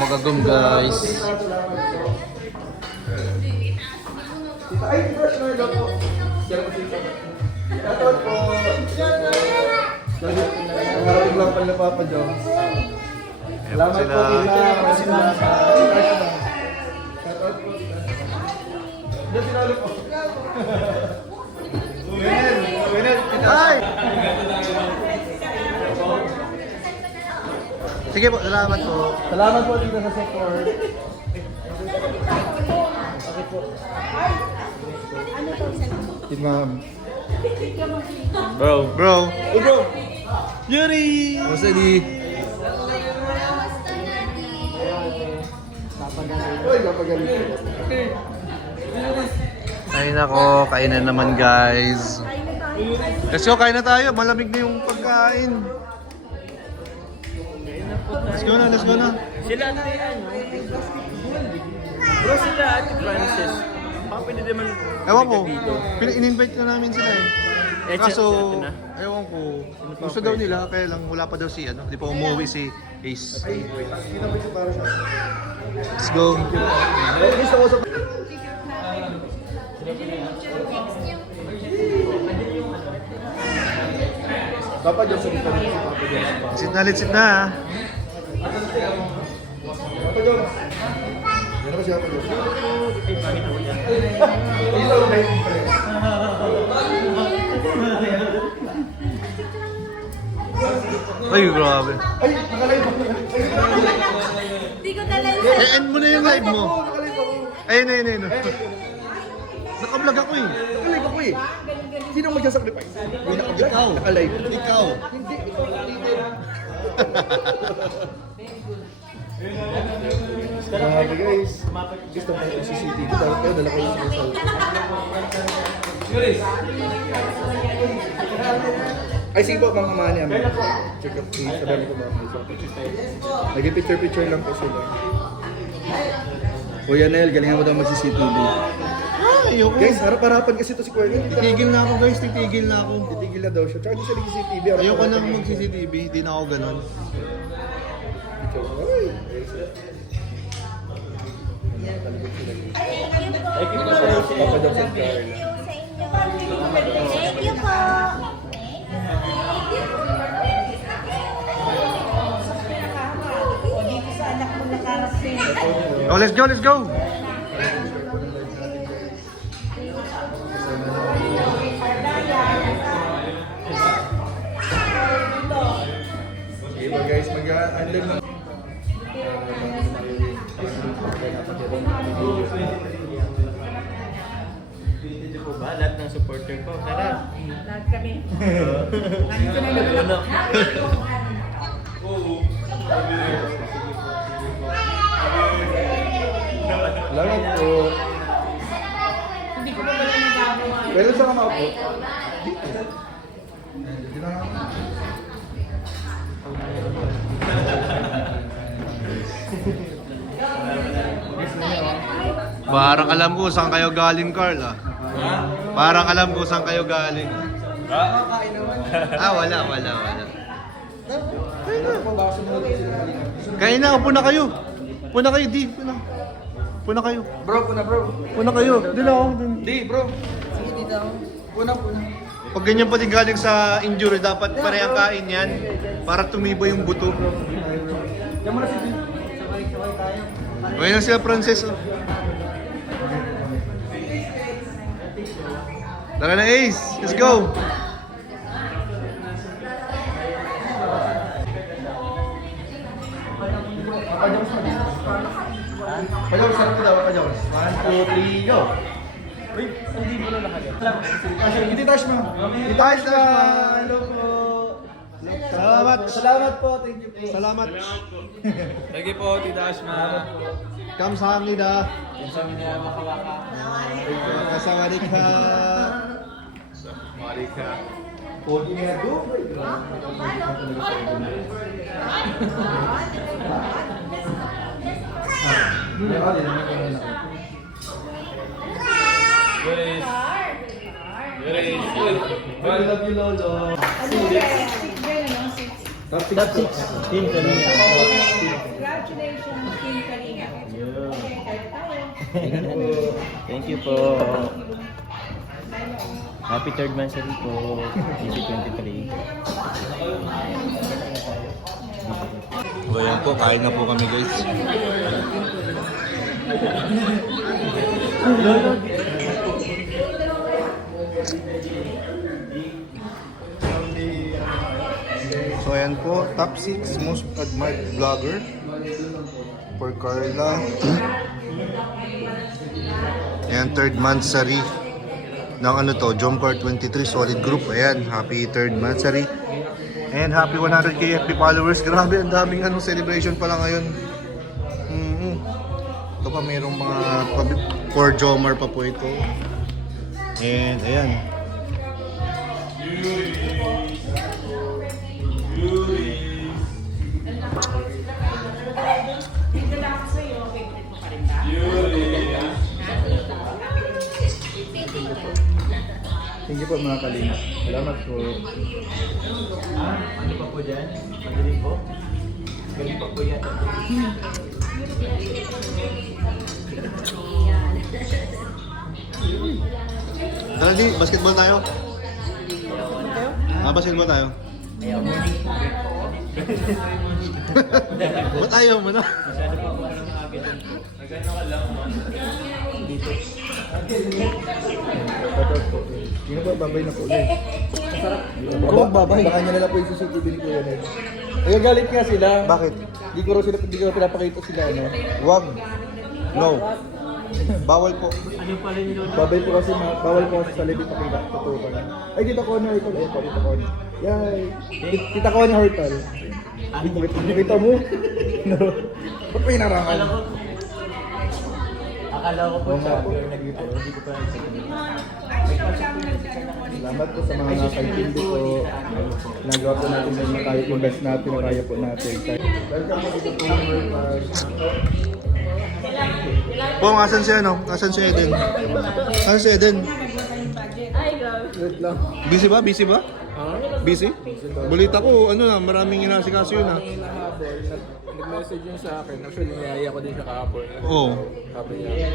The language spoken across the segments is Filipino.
magagom guys. Ay, brush na lang po. Shoutout po. Maraming lang pala Papa Jones. Salamat po kita. Shoutout po. Diyan sinalo po. Winner. Hi! Sige po, salamat po. Salamat po dito sa support. Okay po. Ma'am. Bro. Bro. Yuri! Kamusta di? Uy, kapagaling. Ay nako, kain na naman guys. Let's go, kain na tayo. Malamig na yung pagkain. Let's go na. Sila ate Bro, sila ate Francis. Baka pwede naman Ewan ko, dito. in-invite na namin sila eh. Eh, Kaso, ito na. ewan ko, gusto daw nila, kaya lang wala pa daw si, di pa umuwi si Ace. Kita mo ito para siya. Let's go. Gusto ko sa... Papa Jones, sa dito si Papa Jones. Sit na ha. Papa Jones. Yan naman si Papa Jones. Ay, grabe. Ay, nakalive ako. Hindi ko talaga. End mo na yung live mo. Nakalive ako. Ayun. Naka-vlog ako eh. Nakalive ako eh. Sino magsasacrifice? May naka-vlog? Ikaw. Naka-live. Ikaw. Hindi, ikaw ulitin. Grabe guys. Gusto ko yung CCTV. Dapat kayo, dala kayo sa result. Ay, sige po, mga mani. Check up please. Sabi ko mga nag-picture lang po sila. Kuya Nel, galingan mo daw mag-CCTV. Ayoko. Guys, harap-harapan kasi ito si Kuya Nel. Titigil na ako guys, titigil na ako. Titigil na daw siya. Tsaka hindi siya nag-CCTV. Ayoko na mag-CCTV, di na ako ganun. Papa Jones and Carla. Thank you po. Dito sa anak mo nakarating. Oh, let's go. Okay ba guys, mag-under na. Hindi ko ba? Lahat ng supporter ko. Tara. Lahat kami. Nandito na lang. Salamat po. Hindi ko pa pala nagagawa. Pero saan ka maupo? Dito. Dito na nga. Parang alam ko saan kayo galing, Carl ah. Parang alam ko saan kayo galing. Wala. Kain na, upo na kayo. Puna kayo. Bro, bro. Puna kayo. Di na ako. Di, bro. Sige, dito ako. Puna. Pag ganyan pati galing sa injury, dapat parehang kain yan para tumibay yung buto. Diyan mo na si Jim. Okay na sila, Frances. Oh. Tara na, Ace. Let's go. Papa Jones na dito. Papa Jones, sarap ko daw, Papa Jones. 1, 2, 3, go! Uy, hindi mo na nakalit. Hindi touch mo. Hindi touch mo. Hello po. Salamat po. Thank you po. Salamat. Thank you po, Tita Ashma. Kamsahamnida. Kamsahamnida, makawaka. Kasawadika. Marika. Pogi nga do. Guys. I love you, Lolo. Ano ba? 6 ba yun, no? 6. Top 6. Team Kalinga. Congratulations, Team Kalinga. Okay, kahit tayo. Thank you po. Happy third anniversary po. 2023. So yan po, kain na po kami guys. So ayan po, top 6 most admired vlogger for Carla. Ayan, third monthsary ng ano to, Jomcar 23 Solid Group. Ayan, happy third monthsary. And happy 100k FB followers. Grabe, ang daming celebration pala ngayon. Ito pa, mayroong mga for Jomar pa po ito. And ayan. Thank you po mga Kalinga. Salamat po. Ano pa po dyan? Magaling po? Magaling pa po yan. Tara di, basketball tayo. Basketball tayo. Ba't ayaw mo na? Masyado pa po ng agad. Nagano ka lang. Dito. Sino po, babay na po ulit. Babay. Baka niya na lang po yung CCTV ni Kuya Ned. Galit nga sila. Bakit? Di ko pinapakita sila, ano. Wag. No. Bawal po. Ano pa rin yun? Babay po kasi, bawal po kasi sa live ipakita. Totoo pa na. Ay, Tita Connie Hortal. Ay, Tita Connie. Yay! Tita Connie Hortal. Kita mo? No. Ba't pa inarangan? Akala ko po siya. Hindi ko pa nagsasabi. Salamat po sa mga nakaintindi po. Nagawa po natin na kaya po best natin, na kaya po natin. Welcome po dito po Pong, asan si ano? Asan si Eden? Asan si Eden? Wait lang. Busy ba? Busy ba? Busy? Balita ko, ano na, maraming inasikaso yun ha. Nag-message yun sa akin. Actually, niyaya ko din siya kahapon. Oo. Sabi niya,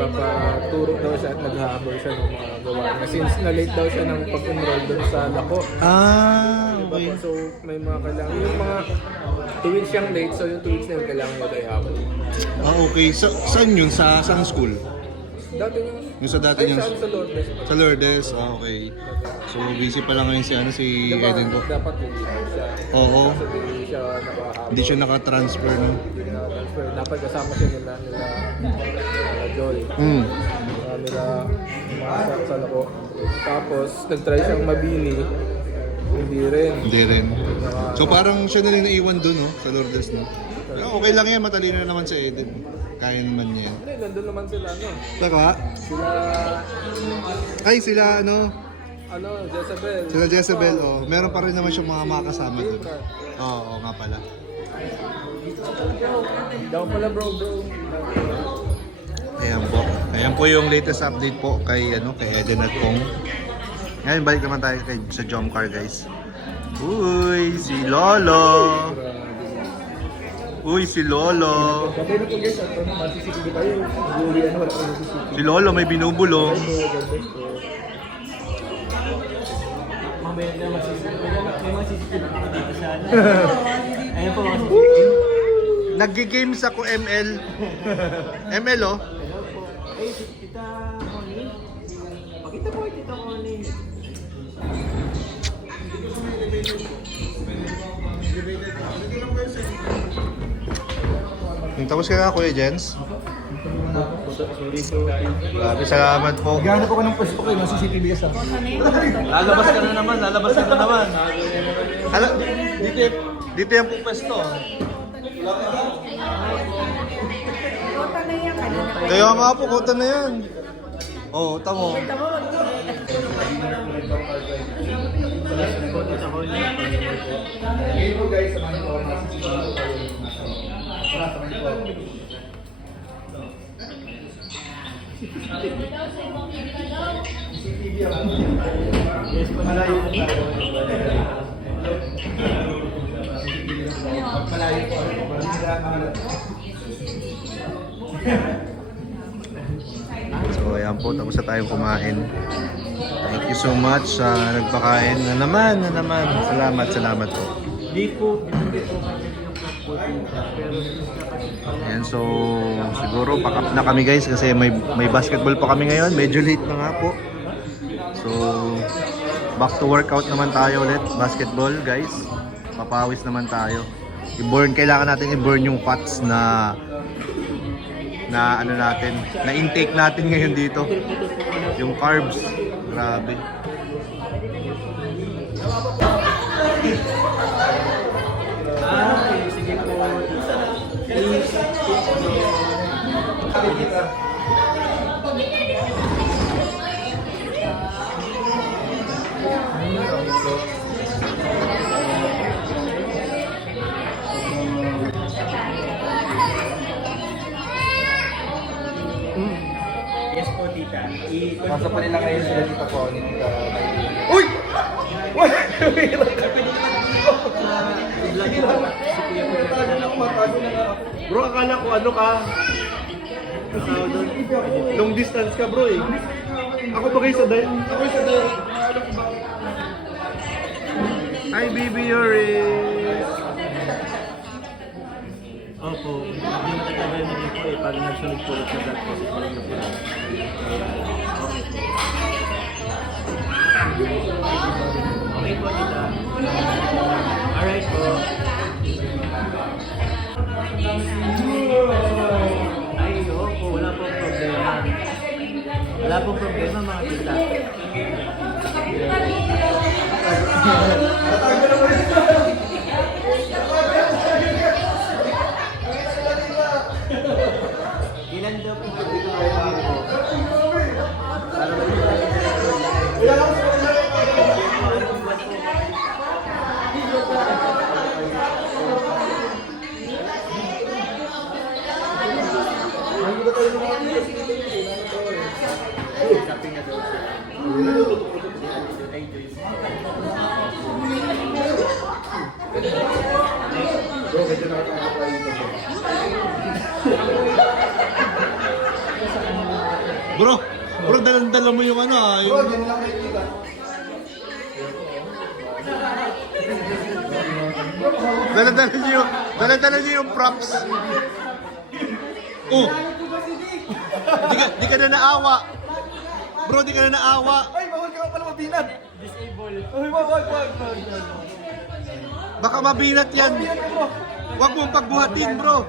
magpapaturo daw siya at naghahabol siya ng mga gawa niya. Since na-late daw siya ng pag-enroll doon sa Lako. Okay. So, may mga kailangan. Yung mga 2 weeks siyang late, so yung 2 weeks na yun, kailangan niya tayo habol. Okay. Saan yun? Sa school? Dati niya. Yung sa dati Ay, niyang... saan sa Lourdes? Sa Lourdes? Okay. So, busy pa lang ngayon si Eden ko. Dapat hindi siya. Oo. Kasi hindi siya nakahabol. Hindi siya naka-transfer, no? Hindi na transfer. Dapat kasama siya nila Joy. Nila sa Lako. Tapos, nag-try siyang mabini. Hindi rin. Hindi rin. So, parang siya na rin naiwan dun, no? Sa Lourdes, no? Okay lang yan. Matalino na naman si Eden. Kaya naman niya yan. Hindi, nandun naman sila, no? Saka? Sila, Ay, sila, ano? Jezebel. Sila Jezebel, oh. Meron pa rin naman siyang mga makasama dun. Oo, nga pala. Daw pala, bro. Ayan po. Ayan po yung latest update po kay Eden at Pong. Ngayon balik naman tayo sa Jomcar, guys. Uy, si Lolo. Uy, si Lolo. Sabay na po guys, at masisipin tayo. Uwi, wala ko masisipin. Si Lolo may binubulong. Mamaya na masisipin. May masisipin ako dito sa ano. Ayun po mga Nag-games ako ML. ML, oh. Hello po. Ay, Tita Connie. Pakita po, Tita Connie. Tapos ka na, Kuya Jens. Sorry po. Grabe, salamat po. Gano'n po ka ng pwesto kayo, masisipin ka sa. Lalabas ka na naman, lalabas ka na naman. Hala, dito yung pwesto. Kota na yan, kanina pa. Kaya nga po, kota na yan. Oo, tamo. Kita mo, Tita Connie. Ngayon po guys, samahan po ako masisipin ko kayo. Samahan po ako. CCTV ako. Yes po. Malayo. So ayan po, tapos na tayong kumain. Thank you so much sa nagpakain na naman. Salamat po. Hindi po kami yung pagpupunta, pero Ayan, so siguro pack up na kami guys kasi may basketball pa kami ngayon. Medyo late na nga po. So back to workout naman tayo ulit. Basketball guys. Papawis naman tayo. Kailangan natin i-burn yung fats na ano natin, na intake natin ngayon dito. Yung carbs. Grabe. sige po. Yes po, tita. Nasa pa nila ngayon sila dito po ni Tita. Uy! Uy! Bro, akala ko ano ka? Long distance ka bro eh. Ako ba kayo sa dahil? Ako sa dahil. Hi baby Yoris! Opo, yung katagal na din po eh, pag nagsunod po sa blood kasi po lang po. Okay po, tita. Alright po. Ay, opo, wala pong problema. Wala pong problema mga tita. Ilan daw po dito po? Bro, dalan-dala mo yung ano ah. Bro, dyan lang kayo kita. Dalan-dala niyo yung props. Oh! Di ka na naawa. Bro, di ka na naawa. Ay, bawal ka pala mabinat. Disable. Uy, wag. Baka mabinat yan. Mabinat ka, bro. Huwag mong pagbuhatin, bro.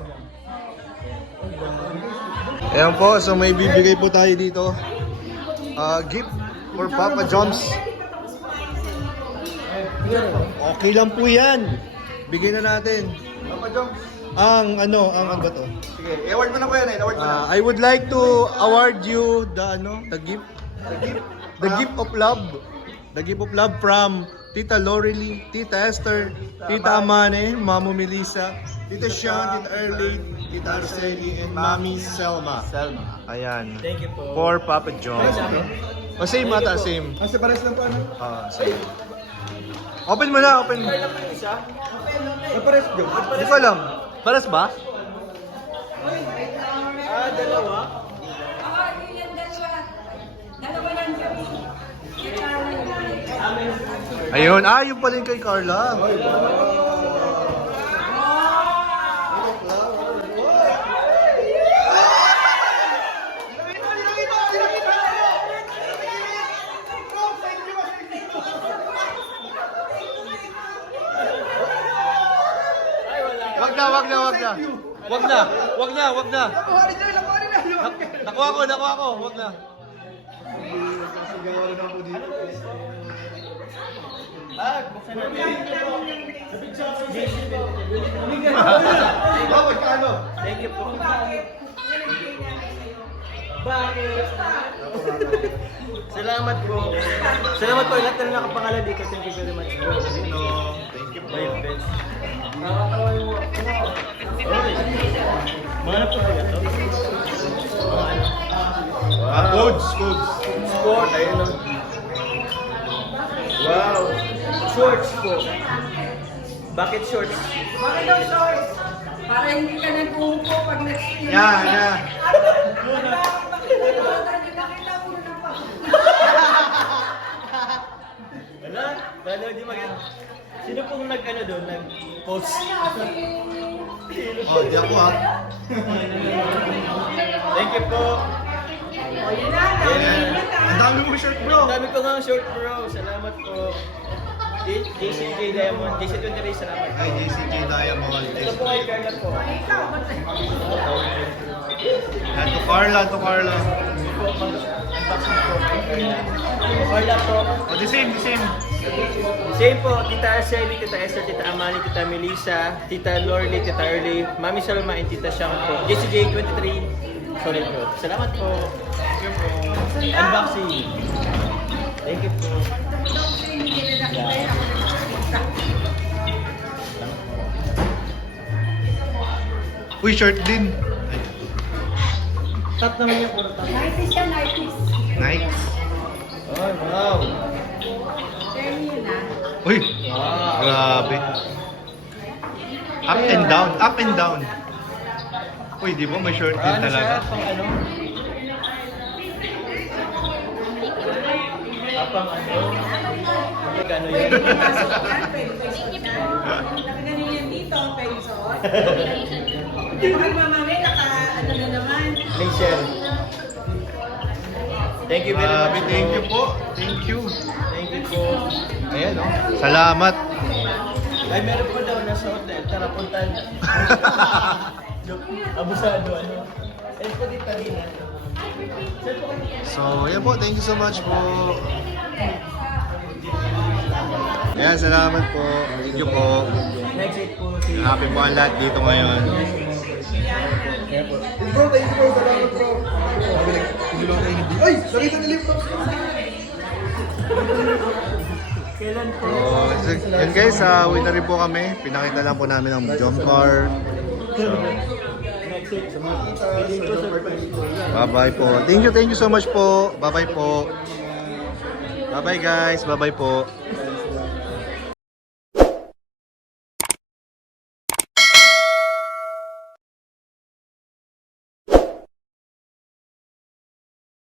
Ayan po, so may bibigay po tayo dito. Gift for Papa John's. Okay lang po yan. Bigay na natin. Papa Joms. Ang ano ba to? Sige, i-award mo na ko yan eh. Award mo na. I would like to award you the gift. The gift of love. The gift of love from Tita Lorely, Tita Esther, Tita Amane, Mamo Melissa, Tita Sean, Tita Erling, Tita Arceli, and Mami Selma. Ayan. Thank you po. For Papa John. O same ata, same. Ang separes lang po ano? Same. Open mo na, open. Separes joke. Di ko alam. Paras ba? Dalawa? Yun yung dalawa. Dalawa lang kami. Ayun, yung pala yung kay Carla. Wag na. Nakuha ko. Wag na. Buksan natin. Thank you po. Bakit? Salamat po. Salamat po. Lahat na nakapangalan dito. Thank you very much. Thank you po. Nakakatawa yung mga na po kaya to? Codes. Sport. Ayun o. Wow. Shorts po. Bakit shorts? Bakit daw shorts? Para hindi ka nagpupo pag nag-stream. Yeah. Nakita ko na pa. Wala, paano di Sino pong nag-ano doon, nag-post? Oh, di ako ha. Thank you po. O yun na, Ang dami mong shirt Ang bro. dami ko nga short bro. Salamat po. JCJ Diamond, JC23, salamat po. Ay, JCJ Diamond. Ito po kay Carla po. Yan, to Carla. Unboxing po kay Carla. Carla po. Oh, the same. Same po, Tita Arceli, Tita Esther, Tita Amani, Tita Melissa, Tita Lorly, Tita Early, Mami Salma, and Tita Shang po. JCJ23, solid po. Salamat po. Thank you po. Unboxing. Thank you po. Uy, shirt din. Top naman yung puro top. 90s yan, 90s. Nice. Oh, wow. Share niyo na. Uy, Wow. grabe. Up and down. Uy, di ba may shirt din Ano siya? talaga? Pang ano? Pang ano? Magkano yun? Pasok yan, pwede kayo suot yan. Nakaganon yan dito, pwede suot. Baka mamami, ano na naman. Rachel. Thank you very much. Grabe, thank you po. Thank you. Thank you po. Ayan, oh. Salamat. Ay, meron po daw nasa hotel. Tara, puntahan. Abusado, ano? Ayun po dito din. So, ayan po. Thank you so much po. Ayan, salamat po. Thank you po. Next week po si... Happy po ang lahat dito ngayon. Bro, thank you bro. Salamat bro. Ay, sarita ni laptop. Kailan po? So, yan guys, uwi na rin po kami. Pinakita lang po namin ang jump car. Next week. Feeling ko surprise po. Bye-bye po. Thank you so much po. Bye-bye po. Bye-bye guys. Bye-bye po.